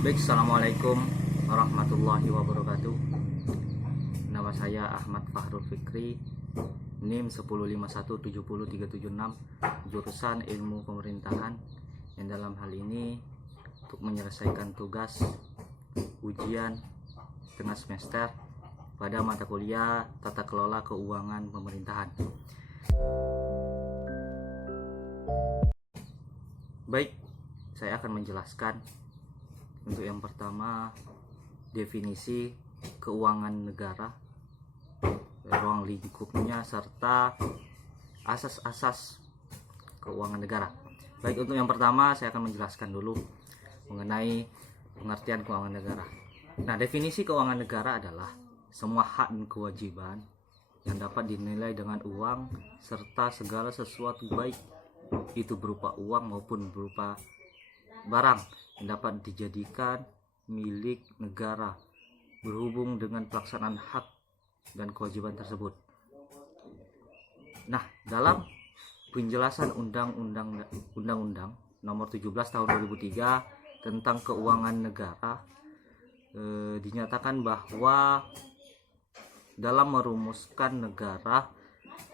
Baik, assalamualaikum warahmatullahi wabarakatuh. Nama saya Ahmad Fahrul Fikri, NIM 105170376, jurusan Ilmu Pemerintahan, yang dalam hal ini untuk menyelesaikan tugas ujian tengah semester pada mata kuliah Tata Kelola Keuangan Pemerintahan. Baik, saya akan menjelaskan untuk yang pertama definisi keuangan negara, ruang lingkupnya, serta asas-asas keuangan negara. Baik, untuk yang pertama saya akan menjelaskan dulu mengenai pengertian keuangan negara. Nah, definisi keuangan negara adalah semua hak dan kewajiban yang dapat dinilai dengan uang serta segala sesuatu, baik itu berupa uang maupun berupa barang, yang dapat dijadikan milik negara berhubung dengan pelaksanaan hak dan kewajiban tersebut. Nah, dalam penjelasan Undang-Undang Nomor 17 Tahun 2003 tentang Keuangan Negara, dinyatakan bahwa dalam merumuskan negara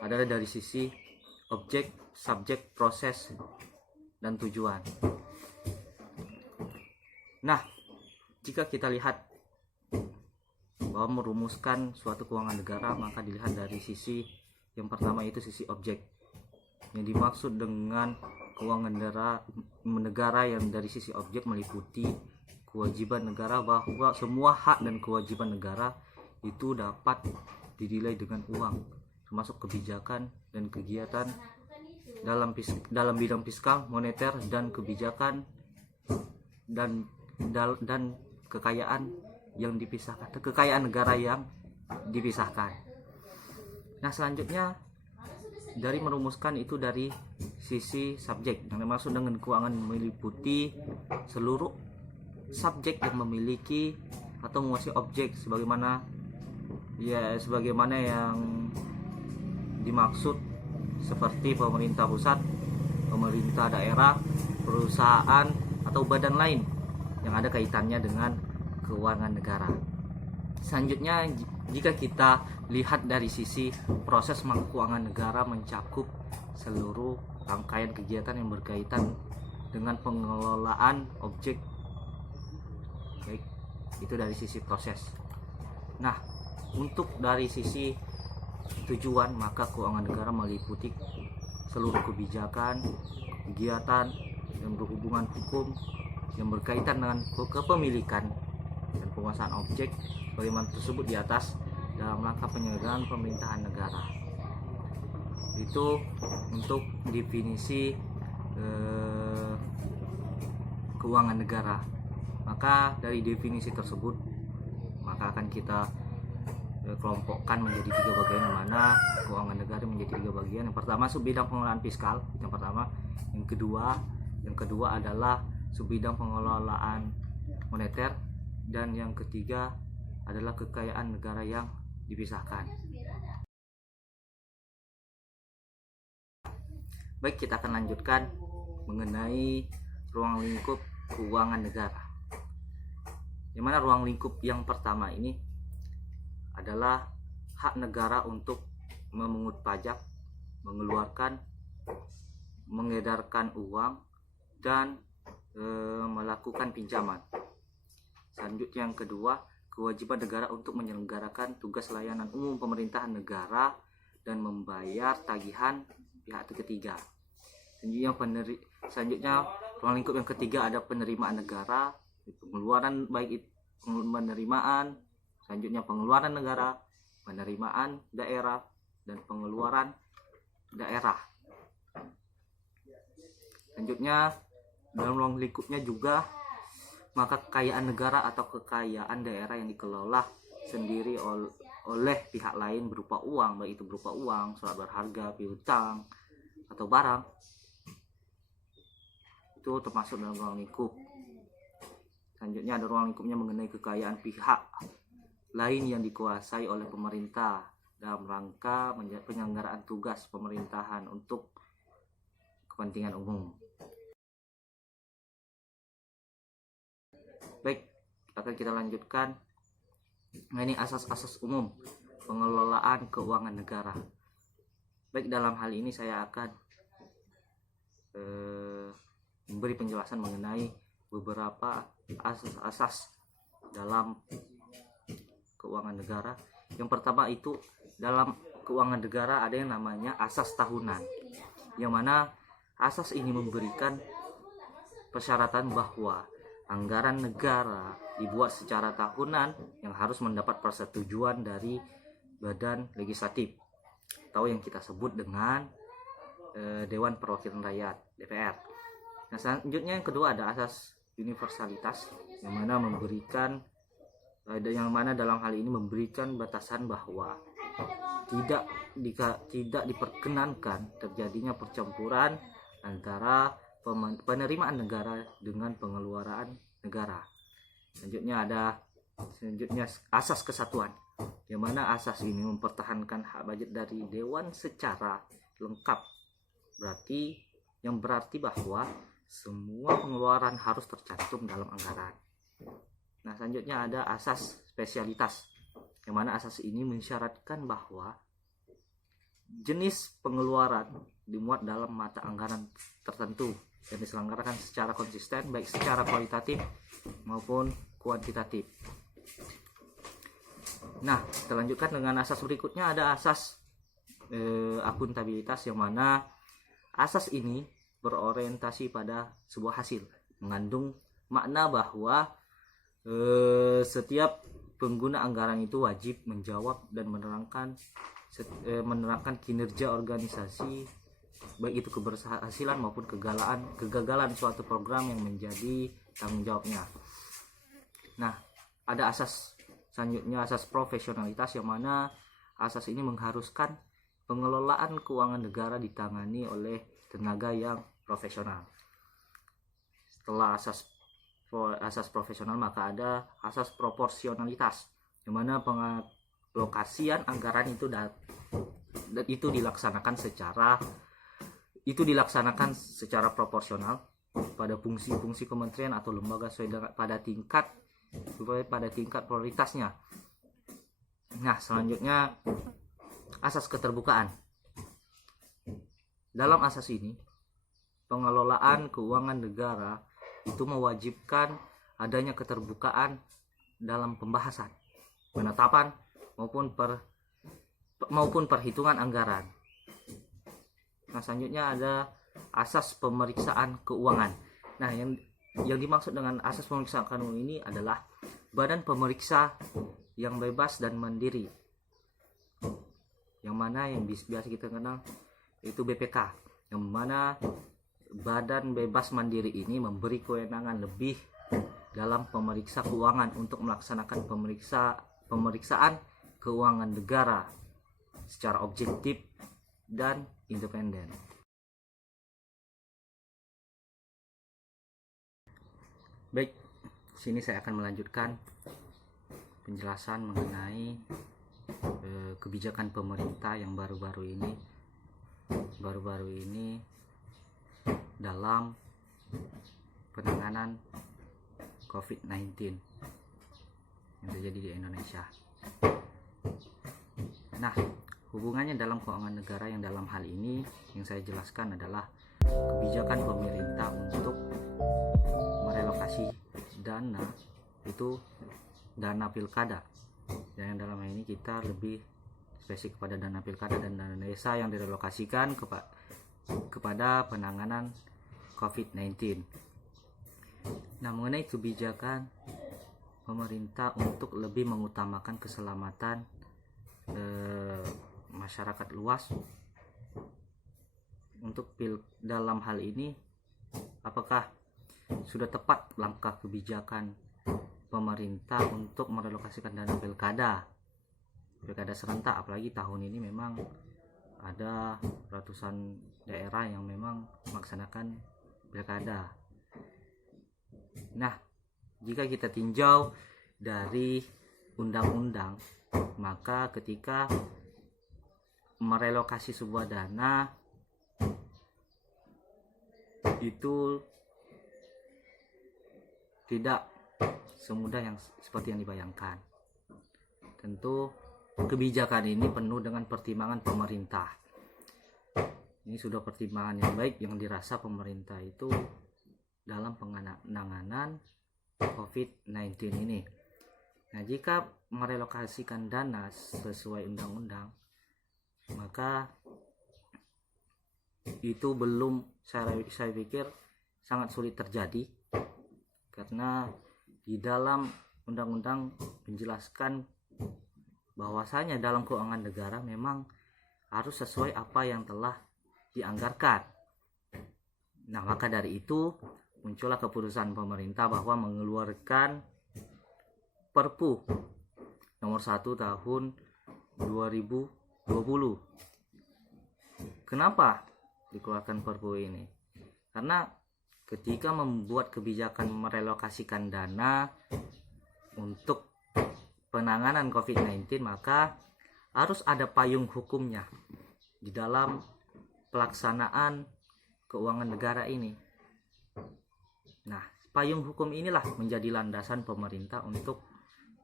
adalah dari sisi objek, subjek, proses, dan tujuan. Nah, jika kita lihat bahwa merumuskan suatu keuangan negara, maka dilihat dari sisi yang pertama, itu sisi objek. Yang dimaksud dengan keuangan negara yang dari sisi objek meliputi kewajiban negara, bahwa semua hak dan kewajiban negara itu dapat dinilai dengan uang, termasuk kebijakan dan kegiatan dalam bidang fiskal, moneter, dan kebijakan dan kekayaan yang dipisahkan, kekayaan negara yang dipisahkan. Nah, selanjutnya dari merumuskan itu dari sisi subjek, yang dimaksud dengan keuangan meliputi seluruh subjek yang memiliki atau menguasai objek sebagaimana yang dimaksud, seperti pemerintah pusat, pemerintah daerah, perusahaan, atau badan lain yang ada kaitannya dengan keuangan negara. Selanjutnya, jika kita lihat dari sisi proses, maka keuangan negara mencakup seluruh rangkaian kegiatan yang berkaitan dengan pengelolaan objek. Baik, itu dari sisi proses. Nah, untuk dari sisi tujuan, maka keuangan negara meliputi seluruh kebijakan, kegiatan yang berhubungan hukum yang berkaitan dengan kepemilikan dan penguasaan objek bagaimana tersebut di atas, dalam rangka penyelenggaraan pemerintahan negara. Itu untuk definisi keuangan negara. Maka dari definisi tersebut, maka akan kita kelompokkan menjadi 3 bagian, yang mana keuangan negara menjadi 3 bagian. Yang pertama, subbidang pengelolaan fiskal, yang pertama. Yang kedua adalah subbidang pengelolaan moneter, dan yang ketiga adalah kekayaan negara yang dipisahkan. Baik, kita akan lanjutkan mengenai ruang lingkup keuangan negara. Yang mana ruang lingkup yang pertama ini adalah hak negara untuk memungut pajak, mengeluarkan, mengedarkan uang, dan melakukan pinjaman. Selanjutnya, yang kedua, kewajiban negara untuk menyelenggarakan tugas layanan umum pemerintahan negara dan membayar tagihan pihak ketiga. Selanjutnya, ruang lingkup yang ketiga ada penerimaan negara, pengeluaran, baik itu penerimaan, selanjutnya pengeluaran negara, penerimaan daerah, dan pengeluaran daerah. Selanjutnya, dalam ruang lingkupnya juga, maka kekayaan negara atau kekayaan daerah yang dikelola sendiri oleh pihak lain berupa uang, baik itu berupa uang, surat berharga, piutang, atau barang, itu termasuk dalam ruang lingkup. Selanjutnya ada ruang lingkupnya mengenai kekayaan pihak lain yang dikuasai oleh pemerintah dalam rangka penyelenggaraan tugas pemerintahan untuk kepentingan umum. Baik, akan kita lanjutkan. Nah, ini asas-asas umum pengelolaan keuangan negara. Baik, dalam hal ini saya akan memberi penjelasan mengenai beberapa asas-asas dalam keuangan negara. Yang pertama itu, dalam keuangan negara ada yang namanya asas tahunan, yang mana asas ini memberikan persyaratan bahwa anggaran negara dibuat secara tahunan yang harus mendapat persetujuan dari badan legislatif atau yang kita sebut dengan Dewan Perwakilan Rakyat (DPR). Nah, selanjutnya yang kedua ada asas universalitas, yang mana dalam hal ini memberikan batasan bahwa tidak diperkenankan terjadinya percampuran antara penerimaan negara dengan pengeluaran negara. Selanjutnya asas kesatuan, yang mana asas ini mempertahankan hak budget dari Dewan secara lengkap. Berarti bahwa semua pengeluaran harus tercantum dalam anggaran. Nah, selanjutnya ada asas spesialitas, yang mana asas ini mensyaratkan bahwa jenis pengeluaran dimuat dalam mata anggaran tertentu dan diselenggarakan secara konsisten, baik secara kualitatif maupun kuantitatif. Nah, kita lanjutkan dengan asas berikutnya, ada asas akuntabilitas, yang mana asas ini berorientasi pada sebuah hasil, mengandung makna bahwa setiap pengguna anggaran itu wajib menjawab dan menerangkan kinerja organisasi, baik itu keberhasilan maupun kegagalan suatu program yang menjadi tanggung jawabnya. Nah, ada selanjutnya asas profesionalitas, yang mana asas ini mengharuskan pengelolaan keuangan negara ditangani oleh tenaga yang profesional. Setelah asas profesional, maka ada asas proporsionalitas, yang mana pengalokasian anggaran itu dilaksanakan secara proporsional pada fungsi-fungsi kementerian atau lembaga sesuai pada tingkat prioritasnya. Nah, selanjutnya asas keterbukaan. Dalam asas ini, pengelolaan keuangan negara itu mewajibkan adanya keterbukaan dalam pembahasan, penetapan maupun perhitungan anggaran. Nah, selanjutnya ada asas pemeriksaan keuangan. Nah, yang dimaksud dengan asas pemeriksaan keuangan ini adalah badan pemeriksa yang bebas dan mandiri, yang mana yang biasa kita kenal itu BPK, yang mana badan bebas mandiri ini memberi kewenangan lebih dalam pemeriksa keuangan untuk melaksanakan pemeriksaan keuangan negara secara objektif dan independen. Baik, sini saya akan melanjutkan penjelasan mengenai kebijakan pemerintah yang baru-baru ini dalam penanganan COVID-19 yang terjadi di Indonesia. Nah, hubungannya dalam keuangan negara yang dalam hal ini yang saya jelaskan adalah kebijakan pemerintah untuk merelokasi dana pilkada, dan dalam hal ini kita lebih spesifik kepada dana pilkada dan dana desa yang direlokasikan kepada penanganan COVID-19. Nah, mengenai kebijakan pemerintah untuk lebih mengutamakan keselamatan masyarakat luas untuk dalam hal ini, apakah sudah tepat langkah kebijakan pemerintah untuk merelokasikan dana pilkada serentak, apalagi tahun ini memang ada ratusan daerah yang memang melaksanakan pilkada. Nah, jika kita tinjau dari undang-undang, maka ketika merelokasi sebuah dana itu tidak semudah yang seperti yang dibayangkan. Tentu kebijakan ini penuh dengan pertimbangan pemerintah. Ini sudah pertimbangan yang baik yang dirasa pemerintah itu dalam penanganan COVID-19 ini. Nah, jika merelokasikan dana sesuai undang-undang, maka itu belum, saya pikir sangat sulit terjadi, karena di dalam undang-undang menjelaskan bahwasanya dalam keuangan negara memang harus sesuai apa yang telah dianggarkan. Nah, maka dari itu muncullah keputusan pemerintah bahwa mengeluarkan Perpu nomor 1 tahun 2020. Kenapa dikeluarkan Perpu ini? Karena ketika membuat kebijakan merelokasikan dana untuk penanganan COVID-19, maka harus ada payung hukumnya di dalam pelaksanaan keuangan negara ini. Nah, payung hukum inilah menjadi landasan pemerintah untuk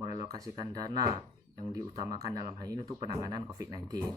merelokasikan dana yang diutamakan dalam hal ini untuk penanganan COVID-19.